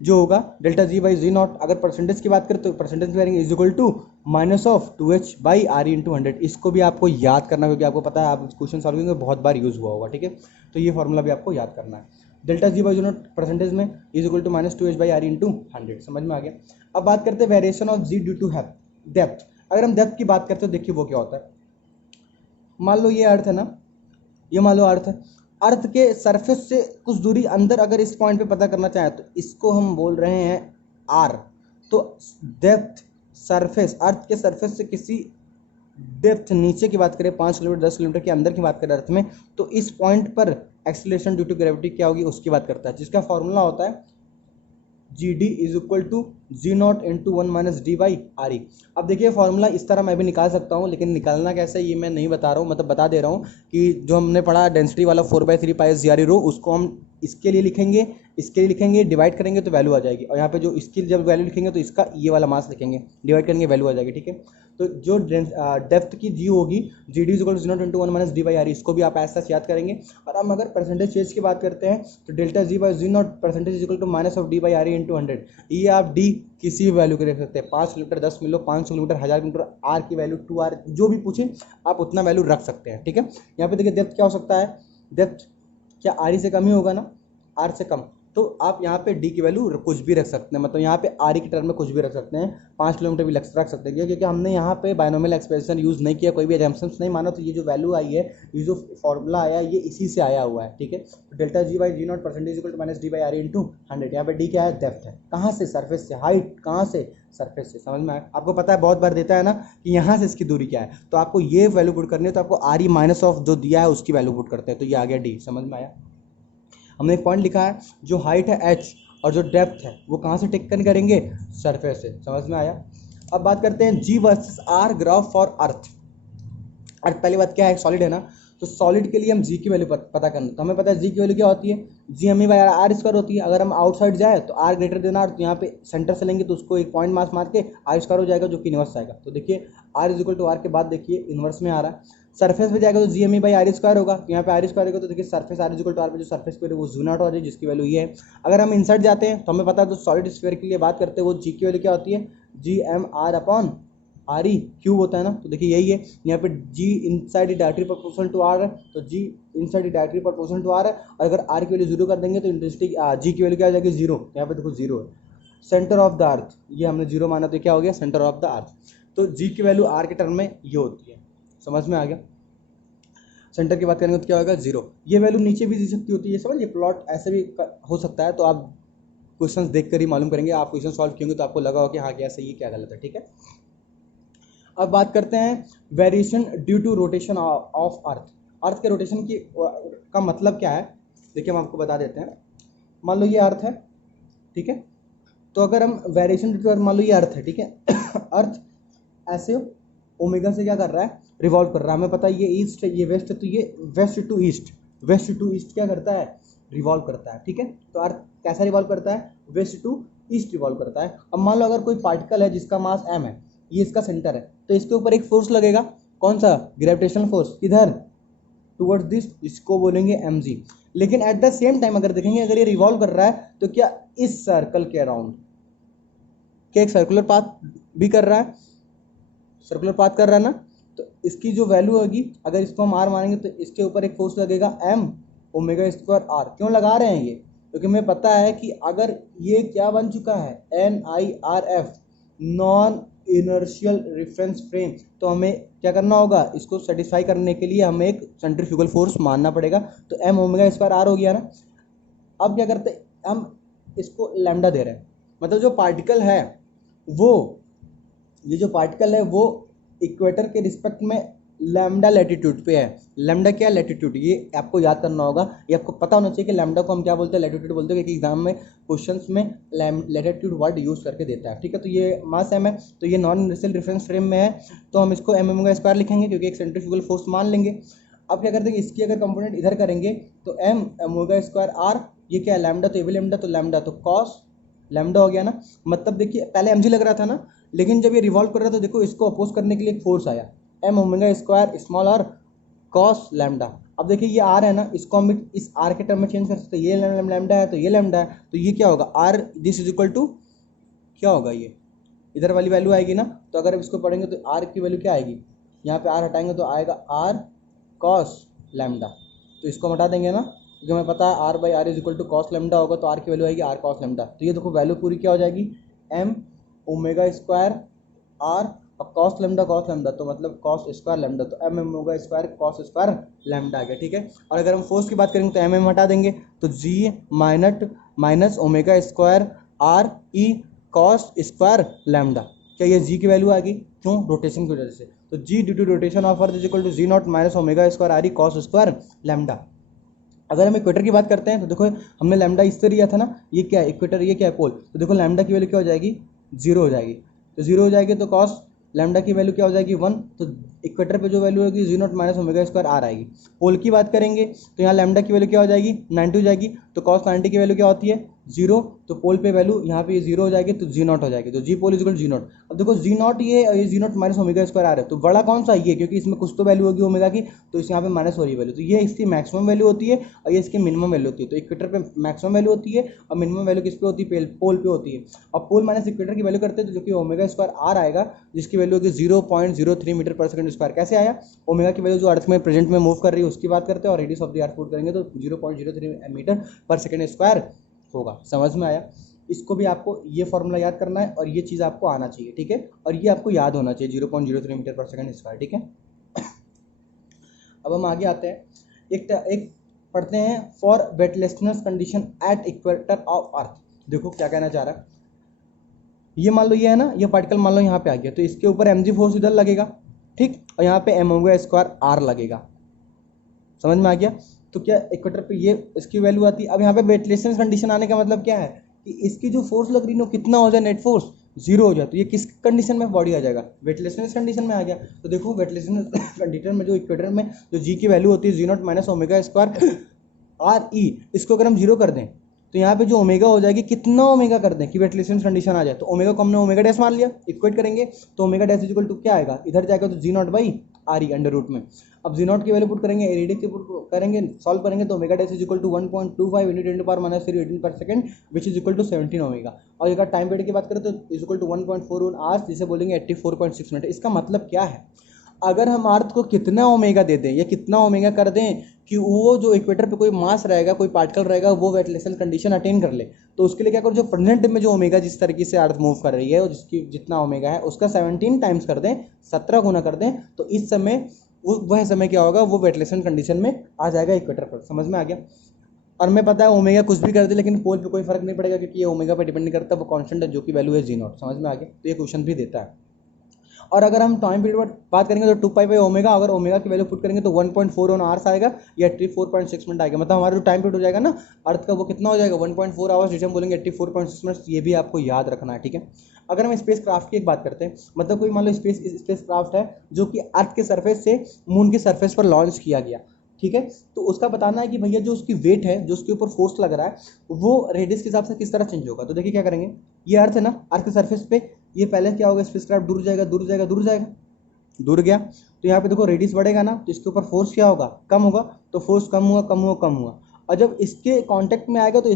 जो होगा delta g by g naught. अगर परसेंटेज की बात करें तो परसेंटेज करेंगे is equal to minus of 2h/r into 100। इसको भी आपको याद करना, क्योंकि आपको पता है आप क्वेश्चन सॉल्विंग में बहुत बार यूज़ हुआ होगा, ठीक है। तो ये फॉर्मूला भी आपको याद करना है। Delta g by g not percentage में is equal to -2h/r into 100। समझ में आ गया। अब बात करते हैं variation of g due to depth. अगर हम डेप्थ की बात करते हैं तो देखिए वो क्या होता है। मान लो ये अर्थ है ना, ये मान लो अर्थ है, अर्थ के सरफेस से कुछ दूरी अंदर अगर इस पॉइंट पे पता करना चाहें, तो इसको हम बोल रहे हैं आर। तो डेप्थ सरफेस, अर्थ के सरफेस से किसी डेप्थ नीचे की बात करें 5 किलोमीटर 10 किलोमीटर के अंदर की बात करें अर्थ में, तो इस पॉइंट पर एक्सीलरेशन ड्यू टू ग्रेविटी क्या होगी उसकी बात करता है, जिसका फॉर्मूला होता है g d is equal to g not into 1-d/r e. अब देखिए फॉर्मूला इस तरह मैं भी निकाल सकता हूँ, लेकिन निकालना कैसे ये मैं नहीं बता रहा हूँ, मतलब बता दे रहा हूँ कि जो हमने पढ़ा डेंसिटी वाला 4/3πs/r उसको हम इसके लिए लिखेंगे, इसके लिए लिखेंगे, डिवाइड करेंगे तो वैल्यू आ जाएगी, और यहाँ पे जो इसकी जब वैल्यू लिखेंगे तो इसका ये वाला मास लिखेंगे, डिवाइड करेंगे वैल्यू आ जाएगी, ठीक है। तो जो डेप्थ की जी होगी G D equal to 0 into 1-d/r, इसको भी आप ऐसा याद करेंगे। और हम अगर परसेंटेज चेंज की बात करते हैं तो delta g by g not percentage equal to minus of d/r into 100। ये आप डी किसी भी वैल्यू के रख सकते हैं, 5 किलोमीटर 10 मिलो 500 किलोमीटर 1000 किलोमीटर, आर की वैल्यू 2r जो भी पूछे आप उतना वैल्यू रख सकते हैं, ठीक है। यहाँ पे देखिए डेप्थ क्या हो सकता है, डेप्थ क्या आर ई से कम ही होगा ना, आर से कम, तो आप यहाँ पे डी की वैल्यू कुछ भी रख सकते हैं, मतलब यहाँ पे आर ई की टर्म में कुछ भी रख सकते हैं, 5 किलोमीटर भी रख सकते हैं, क्योंकि हमने यहाँ पे बायनोमियल एक्सप्रेशन यूज़ नहीं किया, कोई भी एजम्पशंस नहीं माना। तो ये जो वैल्यू आई है, ये जो फॉर्मूला आया है, ये इसी से आया हुआ है, ठीक है। तो delta g by g not percentage equal to -d/r into 100। यहाँ पे डी क्या है, डेप्थ है, कहाँ से, सरफेस से, हाइट कहाँ से, सरफेस से। समझ में आया। आपको पता है बहुत बार देता है ना कि यहाँ से इसकी दूरी क्या है, तो आपको ये वैल्यू पुट करनी है, तो आपको आर ई माइनस ऑफ जो दिया है उसकी वैल्यू पुट करते हैं, तो ये आ गया डी। समझ में आया। हमने एक पॉइंट लिखा है, जो हाइट है एच और जो डेप्थ है वो कहाँ से टेकन करेंगे, सरफेस से। समझ में आया। अब बात करते हैं g versus r graph for earth. Earth पहली बात क्या है, सॉलिड है ना, तो सॉलिड के लिए हम जी की वैल्यू पता करना, तो हमें पता है जी की वैल्यू क्या होती है, g m e by r square होती है। अगर हम आउटसाइड जाए तो आर ग्रेटर देन आर, तो यहाँ पे सेंटर से लेंगे तो उसको एक पॉइंट मास मार के आर स्क्वायर हो जाएगा, जो कि इनवर्स आएगा। तो देखिए r is equal to r के बाद देखिए इनवर्स में आ रहा है, सरफेस पे जाएगा तो g m e by r square होगा, यहाँ पे आर स्क्वायर होगा तो देखिए surface r equal to r पे जो सरफेस पे वो जू नॉट हो जाए जिसकी वैल्यू ये है। अगर हम इंसर्ट जाते हैं तो हमें पता है, तो सॉलिड स्फीयर के लिए बात करते हैं वो जी की वैल्यू क्या होती है, g m r upon r e cube होता है ना, तो देखिए यही है। यहाँ पे g inside directly proportional to r है, तो g inside directly proportional to r है, और अगर आर की वैल्यू जीरो कर देंगे तो इंटेंसिटी जी की वैल्यू क्या आ जाएगी, जीरो। यहाँ पे देखो जीरो है। सेंटर ऑफ द अर्थ, ये हमने जीरो माना तो क्या हो गया, सेंटर ऑफ द अर्थ। तो जी की वैल्यू आर के टर्म में ये होती है, समझ में आ गया। सेंटर की बात करेंगे तो क्या होगा, जीरो। ये वैल्यू नीचे भी दी सकती होती है, समझिए प्लॉट ऐसे भी हो सकता है, तो आप क्वेश्चंस देख कर ही मालूम करेंगे। आप क्वेश्चन सॉल्व किएंगे तो आपको लगा होगा कि हाँ क्या सही है क्या गलत है, ठीक है। अब बात करते हैं variation due to rotation of earth. Earth के रोटेशन की का मतलब क्या है, देखिए हम आपको बता देते हैं। मान लो ये अर्थ है, ठीक है, तो अगर हम वेरिएशन ड्यू टू अर्थ, मान लो ये अर्थ है, ठीक है अर्थ ऐसे ओमेगा से क्या कर रहा है, रिवॉल्व कर रहा है। हमें पता है ये ईस्ट है, ये वेस्ट है, तो ये वेस्ट टू ईस्ट क्या करता है, रिवॉल्व करता है, ठीक है। तो अर्थ कैसा रिवॉल्व करता है, वेस्ट टू ईस्ट रिवॉल्व करता है। अब मान लो अगर कोई पार्टिकल है जिसका मास m है, ये इसका सेंटर है, तो इसके ऊपर एक फोर्स लगेगा, कौन सा, ग्रेविटेशनल फोर्स, किधर, टुवर्ड्स दिस, इसको बोलेंगे mg। लेकिन एट द सेम टाइम अगर देखेंगे, अगर ये रिवॉल्व कर रहा है तो क्या इस सर्कल के अराउंड क्या एक सर्कुलर पाथ भी कर रहा है, सर्कुलर पाथ कर रहा है ना, तो इसकी जो वैल्यू होगी, अगर इसको हम आर मानेंगे तो इसके ऊपर एक फोर्स लगेगा m ओमेगा स्क्वायर आर। क्यों लगा रहे हैं ये, क्योंकि हमें पता है कि अगर ये क्या बन चुका है, NIRF non inertial reference frame, तो हमें क्या करना होगा, इसको सेटिस्फाई करने के लिए हमें एक सेंट्रीफ्यूगल फोर्स मानना पड़ेगा। तो m ओमेगा स्क्वायर आर हो गया ना। अब क्या करते हैं, हम इसको लैम्डा दे रहे हैं, मतलब जो पार्टिकल है वो, ये जो पार्टिकल है वो इक्वेटर के रिस्पेक्ट में लैम्डा लैटिट्यूड पे है। लैम्डा क्या, लैटिट्यूड, ये आपको याद करना होगा, ये आपको पता होना चाहिए कि लैम्डा को हम क्या बोलते हैं, लैटिट्यूड बोलते हैं, क्योंकि एग्जाम में क्वेश्चंस में लैटिट्यूड वर्ड यूज करके देता है, ठीक है। तो ये मास m है, तो ये नॉन इनर्शियल रेफरेंस फ्रेम में है, तो हम इसको m ओमेगा स्क्वायर लिखेंगे, क्योंकि एक सेंट्रीफ्यूगल फोर्स मान लेंगे। अब क्या करते हैं, इसकी अगर कंपोनेंट इधर करेंगे तो m ओमेगा स्क्वायर r, ये क्या है, लैम्डा, तो ये भी लैम्डा, तो लैम्डा तो कॉस लैम्डा हो गया ना। मतलब देखिए पहले mg लग रहा था ना, लेकिन जब ये रिवॉल्व कर रहा था, देखो इसको अपोज करने के लिए एक फोर्स आया, m omega square small r cos lambda. अब देखिए ये r है ना, इसको हम इस r के टर्म में चेंज कर सकते हैं, ये लैम्डा है तो ये लैम्डा है, तो ये क्या होगा, r this is equal to क्या होगा, ये इधर वाली वैल्यू आएगी ना। तो अगर इसको पढ़ेंगे तो r की वैल्यू क्या आएगी, यहाँ पे r हटाएंगे तो आएगा r कॉस लैम्डा, तो इसको हटा देंगे ना, क्योंकि हमें पता है r by r is equal to cos lambda होगा, तो r की वैल्यू आएगी r कॉस लैम्डा। तो ये देखो वैल्यू पूरी क्या हो जाएगी, m ओमेगा स्क्वायर r और कॉस लैम्डा तो मतलब कॉस स्क्वायर लैम्डा, तो m omega square cos square lambda आ गया, ठीक है। और अगर हम फोर्स की बात करेंगे तो m हटा देंगे, तो g minus omega square r e cos square lambda, क्या ये g की वैल्यू आ गई, क्यों, रोटेशन की वजह से। तो g due to rotation of earth is equal to g not minus omega square r e cos square lambda. अगर हम इक्वेटर की बात करते हैं तो देखो हमने लैम्डा इस तरह लिया था ना, ये क्या है इक्वेटर, ये क्या है पोल, तो देखो लैम्डा की वैल्यू क्या हो जाएगी, जीरो हो जाएगी, तो जीरो हो जाएगी तो कॉस लैम्डा की वैल्यू क्या हो जाएगी, वन। तो इक्वेटर पे जो वैल्यू होगी g not minus omega square r आएगी। पोल की बात करेंगे तो यहाँ लैम्डा की वैल्यू क्या हो जाएगी, 90 हो जाएगी, तो कॉस 90 की वैल्यू क्या होती है, जीरो, तो पोल पे वैल्यू यहाँ पे जीरो हो जाएगी, तो जी नॉट हो जाएगी, तो जी pole is equal ji not. अब देखो जी नॉट ये जी नॉट माइनस ओमेगा स्क्वायर आ रहा है, तो बड़ा कौन सा ये, क्योंकि इसमें कुछ तो वैल्यू होगी ओमेगा की, तो इस यहाँ पे माइनस हो रही है वैल्यू, तो ये इसकी मैक्सिमम वैल्यू होती है और ये इसकी मिनिमम वैल्यू होती है। तो इक्वेटर पे मैक्सिमम वैल्यू होती है और मिनिमम वैल्यू किस पे होती है, पोल पे होती है। अब पोल माइनस इक्वेटर की वैल्यू करते हैं तो जो कि ओमेगा स्क्वायर आर आएगा, जिसकी वैल्यू होगी 0.03 मीटर पर सेकंड स्क्वायर। कैसे आया, ओमेगा की वैल्यू जो अर्थ में प्रेजेंट में मूव कर रही है उसकी बात करते हैं, और radius of the earth put करेंगे तो 0.03 मीटर पर सेकंड स्क्वायर होगा। समझ में आया। इसको भी आपको ये फॉर्मूला याद करना है और ये चीज़ आपको आना चाहिए, ठीक है, और ये आपको याद होना चाहिए 0.03 मीटर पर सेकंड स्क्वायर, ठीक है। अब हम आगे आते हैं, एक पढ़ते हैं, for weightlessness condition at equator of earth. देखो क्या कहना चाह रहा है, ये मान लो ये है ना, ये पार्टिकल मान लो यहाँ पे आ गया, तो इसके ऊपर mg फोर्स इधर लगेगा, ठीक, और यहाँ पे m ओमेगा स्क्वायर r लगेगा। समझ में आ गया। तो क्या इक्वेटर पे ये इसकी वैल्यू आती है। अब यहाँ पे वेटलेसनेस कंडीशन आने का मतलब क्या है कि इसकी जो फोर्स लग रही है कितना हो जाए, नेट फोर्स जीरो हो जाए, तो ये किस कंडीशन में बॉडी आ जाएगा, वेटलेसनेस कंडीशन में आ गया। तो देखो वेटलेसनेस कंडीशन में जो इक्वेटर में जो जी की वैल्यू होती है g not minus omega square r e, इसको अगर हम जीरो कर दें तो यहाँ पे जो ओमेगा हो जाएगी, कितना ओमेगा कर दें कि वेटलेसनेस कंडीशन आ जाए, तो ओमेगा को हमने ओमेगा डैश मान लिया, इक्वेट करेंगे तो ओमेगा डैश इक्वल टू क्या आएगा, इधर जाएगा तो g not by r e under root में। अब जी नॉट की वैल्यू पुट करेंगे, रेडियस की पुट करेंगे, सॉल्व करेंगे तो omega dash is equal to 1.25 × 10⁻³ 18 पर second which is equal to 17 omega. और अगर टाइम पीरियड की बात करें तो इज इक्वल टू 1.41 आवर्स, जिसे बोलेंगे 84.6 मिनट। इसका मतलब क्या है, अगर हम अर्थ को कितना ओमेगा दे दें या कितना ओमेगा कर दें कि वो जो इक्वेटर पे कोई मास रहेगा, कोई पार्टिकल रहेगा, वो वेटलेसन कंडीशन अटेन कर ले, तो उसके लिए क्या करो, जो प्रेजेंट में जो ओमेगा जिस तरीके से अर्थ मूव कर रही है और जिसकी जितना ओमेगा है उसका 17 टाइम्स कर दें, 17 गुना कर दें, तो इस समय वह समय क्या होगा, वो वेटलेसन कंडीशन में आ जाएगा इक्वेटर पर। समझ में आ गया। और मैं पता है ओमेगा कुछ भी कर दे लेकिन पोल पे कोई फर्क नहीं पड़ेगा क्योंकि ये ओमेगा पे डिपेंड नहीं करता, वो कांस्टेंट है जो कि वैल्यू है जी नॉट। समझ में आ गया। तो ये क्वेश्चन भी देता है। और अगर हम टाइम पीरियड पर बात करेंगे तो 2 ओमेगा, अगर ओमेगा की वैल्यू पुट करेंगे तो 1.41 आवर्स आएगा या 84.6 मिनट आएगा। मतलब हमारा जो टाइम पीरियड हो जाएगा ना अर्थ का, वो कितना हो जाएगा 1.4 आवर्स, जिसे हम बोलेंगे 84.6 मिनट्स। ये भी आपको याद रखना है, ठीक है। अगर हम स्पेस क्राफ्ट की एक बात करते हैं, मतलब कोई मान लो स्पेस क्राफ्ट है जो कि अर्थ के सरफेस से मून के सरफेस पर लॉन्च किया गया, ठीक है। तो उसका बताना है कि भैया जो उसकी वेट है, जो उसके ऊपर फोर्स लग रहा है, वो रेडियस के हिसाब से किस तरह चेंज होगा। तो देखिए क्या करेंगे, ये अर्थ है ना, अर्थ के सरफेस पे ये पहले क्या होगा, स्पेसक्राफ्ट दूर जाएगा, दूर जाएगा, दूर जाएगा, दूर गया तो यहाँ पे देखो रेडियस बढ़ेगा ना, तो इसके ऊपर फोर्स क्या होगा, कम होगा, तो फोर्स कम हुआ, कम हुआ, कम हुआ। और जब इसके कांटेक्ट में आएगा तो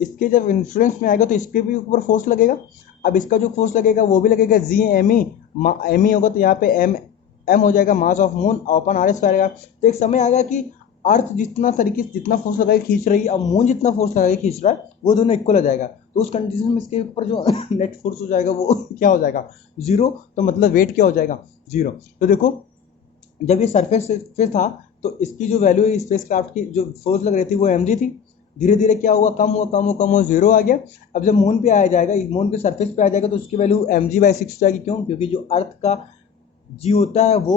इसके जब इन्फ्लुएंस में आएगा तो इसके भी ऊपर फोर्स लगेगा। अब इसका जो फोर्स लगेगा वो भी लगेगा जी एम ई होगा, तो यहाँ पे एम हो जाएगा mass of moon upon r square आएगा। तो एक समय आएगा कि अर्थ जितना फोर्स लगा के खींच रही है और मून जितना फोर्स लगा के खींच रहा है, वो दोनों इक्वल हो जाएगा। तो उस कंडीशन में इसके ऊपर जो नेट फोर्स हो जाएगा वो क्या हो जाएगा, जीरो। तो मतलब वेट क्या हो जाएगा, जीरो। तो देखो जब ये सरफेस पे था तो इसकी जो वैल्यू है स्पेस क्राफ्ट की, जो फोर्स लग रही थी वो mg थी। धीरे धीरे क्या हुआ, कम हुआ, कम हुआ, कम हुआ, जीरो आ गया। अब जब मून पे आ जाएगा, मून के सरफेस पे आ जाएगा तो उसकी वैल्यू mg/6 हो जाएगी। क्यों, क्योंकि जो अर्थ का जी होता है वो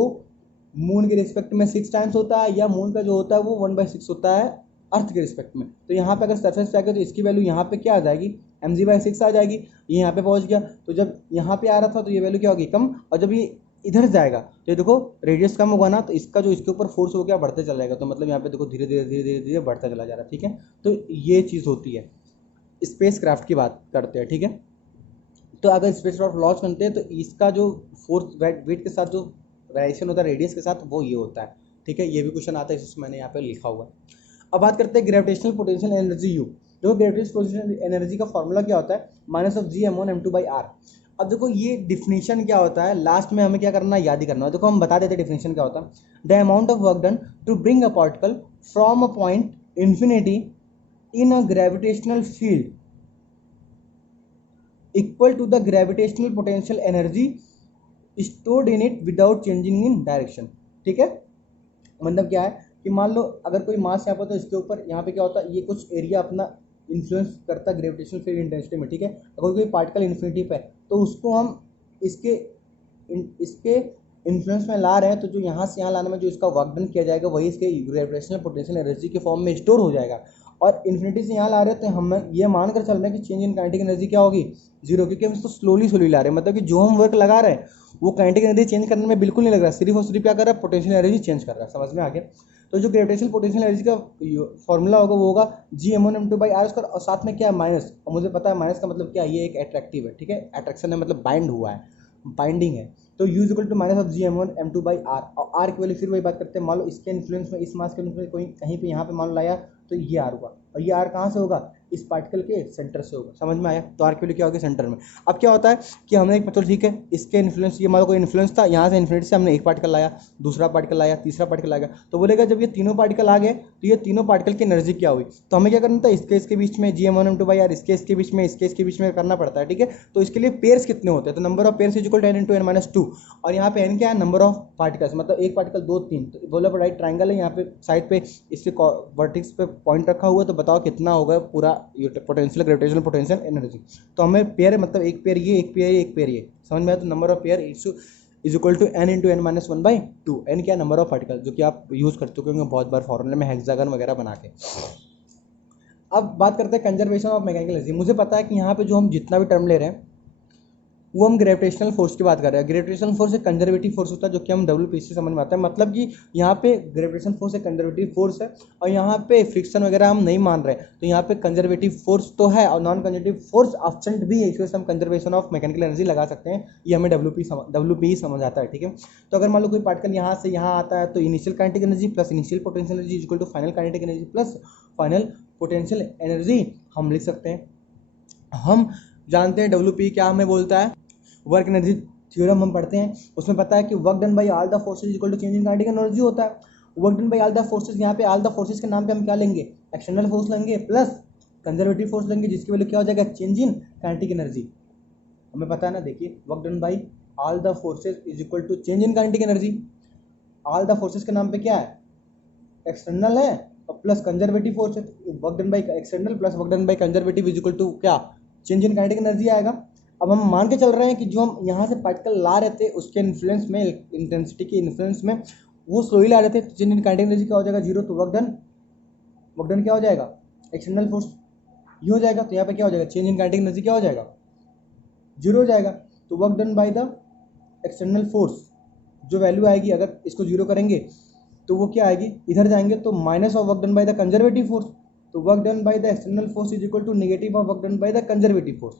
मून के रिस्पेक्ट में 6 टाइम्स होता है, या मून का जो होता है वो 1/6 होता है अर्थ के रिस्पेक्ट में। तो यहाँ पे अगर सरफेस पे आ गया तो इसकी वैल्यू यहाँ पे क्या आ जाएगी, mg/6 आ जाएगी। ये यहाँ पे पहुँच गया, तो जब यहाँ पे आ रहा था तो ये वैल्यू क्या होगी, कम। और जब ये इधर जाएगा तो ये देखो रेडियस कम होगा ना, तो इसका जो इसके ऊपर फोर्स हो गया बढ़ते चला जाएगा। तो मतलब यहाँ पे देखो धीरे धीरे धीरे धीरे धीरे बढ़ता चला जा रहा है, ठीक है। तो ये चीज़ होती है। स्पेस क्राफ्ट की बात करते हैं, ठीक है। तो अगर स्पेस क्राफ्ट लॉन्च करते हैं तो इसका जो फोर्स वेट के साथ जो वेरिएशन होता है रेडियस के साथ, वो ये होता है, ठीक है। ये भी क्वेश्चन आता है, जिसमें मैंने यहाँ पे लिखा हुआ है। अब बात करते हैं ग्रेविटेशनल पोटेंशियल एनर्जी यू। देखो ग्रेविटेशनल पोटेंशियल एनर्जी का फॉर्मूला क्या होता है, -G m1m2/r। अब देखो ये डिफिनीशन क्या होता है, लास्ट में हमें क्या करना है, याद ही करना है। देखो हम बता देते हैं डिफिनीशन क्या होता है। The amount of work done to bring a particle from a point infinity in a gravitational field equal to the gravitational potential energy stored in it without changing in direction, ठीक है। मतलब क्या है कि मान लो अगर कोई मास यहाँ पर, तो इसके ऊपर यहाँ पे क्या होता है, ये कुछ एरिया अपना इन्फ्लुएंस करता है ग्रेविटेशनल फील्ड इंटेंसिटी में, ठीक है। अगर कोई पार्टिकल इन्फिनिटी पे है तो उसको हम इसके इन्फ्लुएंस में ला रहे हैं, तो जो यहाँ से यहाँ लाने में जो इसका वर्क डन किया जाएगा वही इसके ग्रेविटेशनल पोटेंशियल एनर्जी के फॉर्म में स्टोर हो जाएगा। और इन्फिनिटी से यहाँ ला रहे हैं तो हम ये मानकर चल रहे हैं कि चेंज इन काइनेटिक एनर्जी क्या होगी, जीरो, क्योंकि हम इसको स्लोली ला रहे हैं। मतलब कि जो हम वर्क लगा रहे हैं वो काइनेटिक एनर्जी चेंज करने में बिल्कुल नहीं लग रहा है, सिर्फ और सिर्फ क्या कर रहा है, पोटेंशियल एनर्जी चेंज कर रहा है। समझ में आ गया। तो जो ग्रेविटेशनल पोटेंशियल एनर्जी का फॉर्मूला होगा वो होगा G m1m2/r²। और साथ में क्या है, माइनस। और मुझे पता है माइनस का मतलब क्या है, ये एक अट्रैक्टिव है, ठीक है। अट्रैक्शन है मतलब बाइंड हुआ है, बाइंडिंग है। तो U = -G m1m2/r। और r की वैल्यू फिर वही बात करते हैं, मान लो इसके इन्फ्लुएंस में, इस मास के इन्फ्लुएंस में कोई कहीं पे यहाँ पे मान लो लाया तो ये r होगा। और ये r कहाँ से होगा, इस पार्टिकल के सेंटर से होगा। समझ में आया। तो r की वैल्यू क्या होगी, सेंटर में। अब क्या होता है कि हमने एक मतलब ठीक है, इसके इन्फ्लुएंस, ये मान लो कोई इन्फ्लुएंस था, यहाँ से इन्फिनिटी से हमने एक पार्टिकल लाया, दूसरा पार्टिकल लाया, तीसरा पार्टिकल आ गया। तो बोलेगा जब ये तीनों पार्टिकल आ गए तो ये तीनों पार्टिकल की एनर्जी क्या हुई। तो हमें क्या करना था, इसके बीच में G m1m2/r, इसके बीच में, इसके बीच में करना पड़ता है, ठीक है। तो इसके लिए पेयर्स कितने होते हैं, तो नंबर ऑफ पेयर्स = 10 × n-2। और यहाँ पे n क्या है, नंबर ऑफ पार्टिकल्स, मतलब एक पार्टिकल 2 3। तो बोला राइट ट्राइंगल है, यहाँ पे साइड पे इसके वर्टेक्स पे पॉइंट रखा हुआ है, तो बताओ कितना होगा पूरा पोटेंशियल ग्रेविटेशनल पोटेंशियल एनर्जी। तो हमें पेयर मतलब एक पेयर ये, एक पेयर ये, एक पेयर ये, समझ में आया। तो number of pair is equal to n × n-1/2। n क्या, नंबर ऑफ पार्टिकल, जो कि आप यूज़ कर चुके होंगे बहुत बार फॉर्मूले में हेक्सागन वगैरह बना के। अब बात करते हैं कंजर्वेशन ऑफ मैकेनिकल एनर्जी। मुझे पता है कि यहाँ पे जो हम जितना भी टर्म ले रहे हैं वो हम ग्रेविटेशनल फोर्स की बात कर रहे हैं। ग्रेविटेशनल फोर्स एक कंजर्वेटिव फोर्स होता है जो कि हम WPC समझ में आता है, मतलब कि यहाँ पे ग्रेविटेशनल फोर्स एक कंजर्वेटिव फोर्स है और यहाँ पे फ्रिक्शन वगैरह हम नहीं मान रहे, तो यहाँ पे कंजर्वेटिव फोर्स तो है और नॉन कंजर्वेटिव फोर्स एब्सेंट भी है, इसलिए हम कंजर्वेशन ऑफ मैकेनिकल एनर्जी लगा सकते हैं। ये हमें WP समझ आता है, ठीक है। तो अगर मान लो कोई पार्टिकल यहाँ से यहाँ आता है तो initial kinetic energy plus initial potential energy equal to final kinetic energy plus final potential energy हम लिख सकते हैं। हम जानते हैं WP क्या हमें बोलता है, वर्क एनर्जी थ्योरम हम पढ़ते हैं, उसमें पता है कि work done by all the forces equal to change in kinetic energy होता है। Work done by all the forces, यहाँ पे ऑल द फोर्सेज के नाम पे हम क्या लेंगे, एक्सटर्नल फोर्स लेंगे प्लस कंजर्वेटिव फोर्स लेंगे, जिसकी वैल्यू क्या हो जाएगा, चेंज इन काइनेटिक एनर्जी। हमें पता है ना, देखिए work done by all the forces is equal to change in kinetic energy. All the forces के नाम पे क्या है, एक्सटर्नल है और प्लस कंजर्वेटिव फोर्स है, work done by external plus work done by conservative is equal to क्या, change in kinetic energy आएगा। अब हम मान के चल रहे हैं कि जो हम यहाँ से पार्टिकल ला रहे थे उसके इन्फ्लुएंस में, इंटेंसिटी के इन्फ्लुएंस में वो स्लोली ला रहे थे, चेंज इन काइनेटिक एनर्जी क्या हो जाएगा, जीरो। तो वर्क डन क्या हो जाएगा, एक्सटर्नल फोर्स ये हो जाएगा, तो यहाँ पे क्या हो जाएगा, चेंज इन काइनेटिक एनर्जी क्या हो जाएगा, जीरो हो जाएगा। तो work done by the external force जो वैल्यू आएगी, अगर इसको जीरो करेंगे तो वो क्या आएगी, इधर जाएंगे तो minus of work done by the conservative force. तो work done by the external force is equal to negative of work done by the conservative force,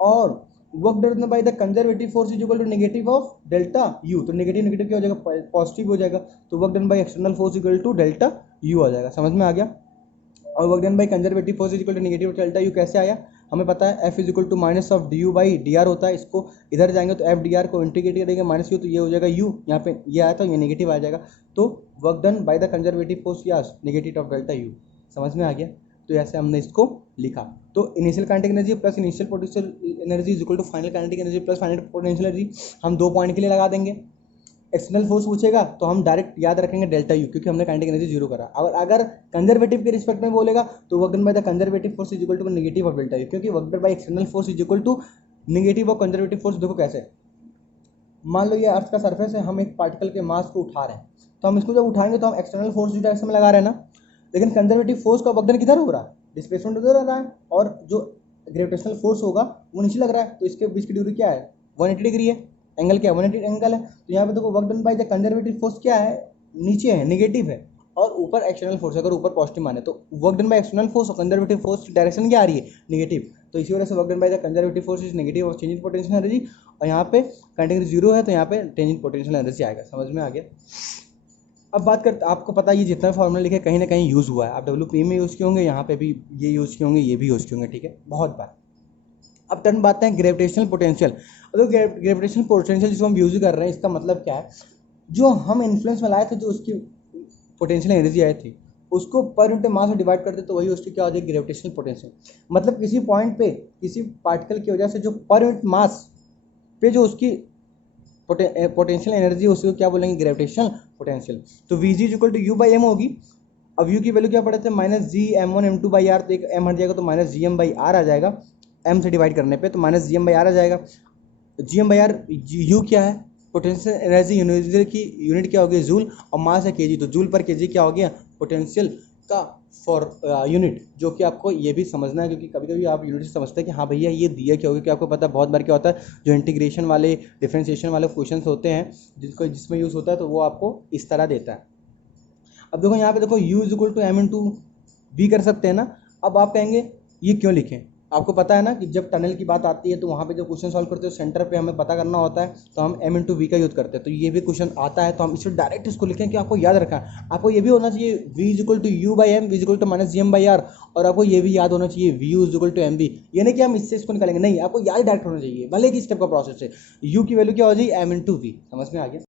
और work done by the conservative force is equal to negative of delta u. तो negative negative क्या हो जाएगा, positive हो जाएगा। तो work done by external force equal to delta u आ जाएगा, समझ में आ गया। और work done by conservative force is equal to negative delta U कैसे आया, हमें पता है F is equal to minus of D U by D R होता है। इसको इधर जाएंगे तो एफ डी आर को इंटीग्रेट करेंगे माइनस यू, तो ये हो जाएगा यू, यहाँ पे ये आया तो ये नेगेटिव आ जाएगा। तो work done by the conservative force या नेगेटिव ऑफ डेल्टा यू, समझ में आ गया। तो ऐसे हमने इसको लिखा। तो initial kinetic energy plus initial potential energy is equal to final kinetic energy plus final potential energy, हम 2 पॉइंट के लिए लगा देंगे। एक्सटर्नल फोर्स पूछेगा तो हम डायरेक्ट याद रखेंगे डेल्टा यू, क्योंकि हमने काइनेटिक एनर्जी जीरो करा। अगर कंजर्वेटिव के रिस्पेक्ट में बोलेगा तो work done by the conservative force is equal to negative of delta u, क्योंकि work done by external force is equal to negative of conservative force. देखो कैसे, मान लो ये अर्थ का सरफेस है, हम एक पार्टिकल के मास को उठा रहे हैं, तो हम इसको जब उठाएंगे तो हम एक्सटर्नल फोर्स की डायरेक्शन में लगा रहे हैं ना, लेकिन कंजर्वेटिव फोर्स का वर्क डन किधर हो रहा है, डिस्प्लेसमेंट उधर हो रहा है, और जो ग्रेविटेशनल फोर्स होगा वो नीचे लग रहा है। तो इसके बीच की दूरी क्या है, 180 डिग्री है, एंगल क्या है, 180 एंगल है। तो यहाँ पे देखो work done by the conservative force क्या है, नीचे है, नेगेटिव है, और ऊपर एक्सटर्नल फोर्स, अगर ऊपर पॉजिटिव माने तो work done by external force और कंजर्वेटिव फोर्स की डायरेक्शन क्या आ रही है, नेगेटिव। तो इसी वजह से work done by the conservative force is negative of change in potential energy, और यहाँ पे काइनेटिक जीरो है तो यहाँ पे चेंज इन पोटेंशियल एनर्जी आएगा, समझ में आ गया। अब बात करते, आपको पता है ये जितना फॉर्मूला लिखे कहीं ना कहीं यूज़ हुआ है, आप WP में यूज़ किए होंगे, यहाँ पे भी ये यूज़ किए होंगे, ये भी यूज़ किए होंगे, ठीक है, बहुत बार। अब टर्न बात है ग्रेविटेशनल पोटेंशियल। तो ग्रेविटेशनल पोटेंशियल जिसको हम यूज़ कर रहे हैं, इसका मतलब क्या है, जो हम इन्फ्लुएंस में लाए थे, जो उसकी पोटेंशियल एनर्जी आई थी, उसको पर यूनिट मास में डिवाइड करते तो वही उसकी क्या हो जाएगी, ग्रेविटेशनल पोटेंशियल। मतलब किसी पॉइंट पे किसी पार्टिकल की वजह से जो पर यूनिट मास पे जो उसकी पोटेंशियल एनर्जी, उसको क्या बोलेंगे, ग्रेविटेशनल पोटेंशियल। तो Vg is equal to you by m होगी। अब यू की वैल्यू क्या पड़े थे, minus ji m one m two by r, तो एक एम हट जाएगा तो minus G M by r आ जाएगा, एम से डिवाइड करने पे तो minus G M by r आ जाएगा। G M by r, u क्या है, पोटेंशियल एनर्जी यूनिट की यूनिट क्या होगी, जूल, और मास है केजी, तो जूल पर केजी क्या हो गया, पोटेंशियल का फॉर यूनिट, जो कि आपको ये भी समझना है, क्योंकि कभी कभी आप यूनिट से समझते हैं कि हाँ भैया ये दिया क्या होगा, कि आपको पता है बहुत बार क्या होता है, जो इंटीग्रेशन वाले डिफरेंशिएशन वाले क्वेश्चंस होते हैं जिसमें यूज़ होता है, तो वो आपको इस तरह देता है। अब देखो यहाँ पे देखो u is equal to M into V कर सकते हैं ना। अब आप कहेंगे ये क्यों लिखें, आपको पता है ना कि जब टनल की बात आती है तो वहाँ पे जो क्वेश्चन सॉल्व करते हैं सेंटर पे हमें पता करना होता है, तो हम m इंटू वी का यूज़ करते हैं। तो ये भी क्वेश्चन आता है तो हम इसको डायरेक्ट इसको लिखें, कि आपको याद रखा है, आपको ये भी होना चाहिए v is equal to you by M, V is equal to minus G M by R, और आपको ये भी याद होना चाहिए v is equal to M V. ये नहीं कि हम इससे इसको निकालेंगे, नहीं, आपको याद डायरेक्ट होना चाहिए, भले कि स्टेप का प्रोसेस है। u की वैल्यू क्या हो जाएगी, m इंटू वी, समझ में आ गया।